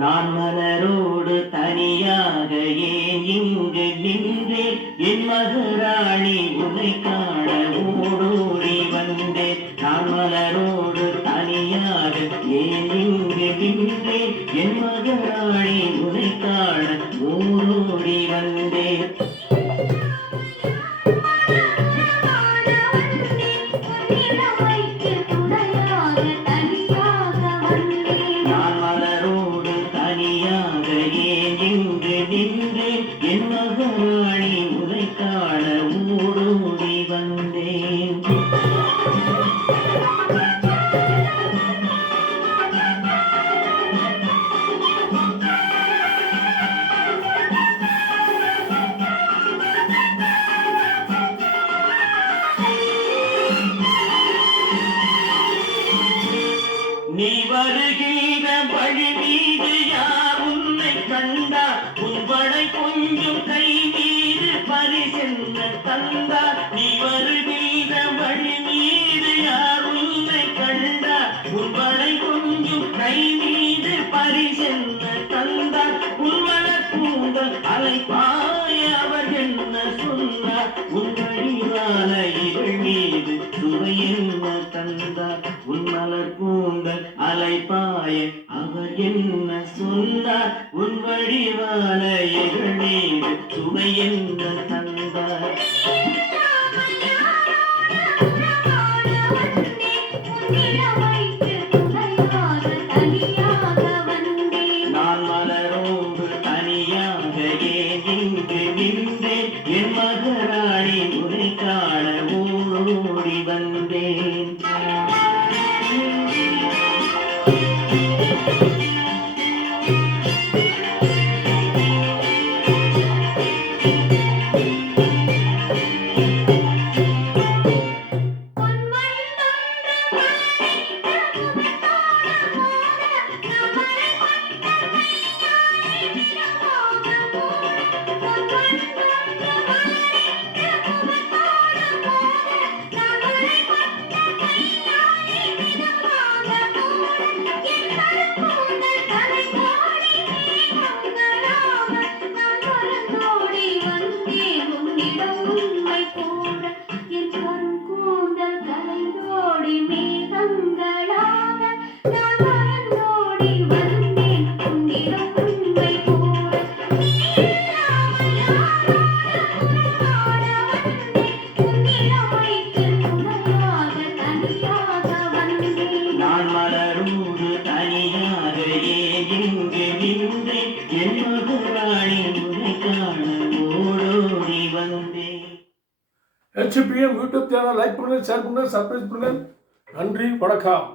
நான் மலரோடு தனியாக ஏன் இங்கு நின்றேன் என் மகராணி உன்னை காண ஓடோடி வந்தேன். நான் மலரோடு தனியாக ஏன் இங்கு நின்றேன் என் மகராணி உன்னை காண ஓடோடி வந்தேன். என் மகராணி உதை காண ஓடோடி வந்தேன். நீ வருகின்ற வழி மீது யார் உன்னை கண்டார் உன் வடை கொஞ்சம் கை மீது பரிசென்ன தந்தார். நீ வருகின்ற வழி மீது யார் உன்னை கண்டார் உன் வடை கொஞ்சம் கை மீது பரிசென்ன தந்தார். உன் மலர் கூந்தல் அலைப்பாய அவர் என்ன சொன்னார் உன் வழிவான இவள் மீது சுவை என்ன தந்தார். உன் மலர் கூந்தல் அலைப்பாய அவர் என்ன சொன்னார் உன் வடிவான இவள் மீது சுவை என்ன தந்தார். நான் மலரோடு தனியாக ஏன் இங்கு நின்றேன் என் மகராணி உன்னை காண ஓடோடி வந்தேன். நான் மலரோடு தனியாக ஏன் இங்கு நின்றேன் என் மகராணி உன்னை காண ஓடோடி வந்தேன். HPM யூடியூப் சேனல் லைக் பண்ணுங்க, ஷேர் பண்ணுங்க, சப்ஸ்கிரைப் பண்ணுங்க. நன்றி, வணக்கம்.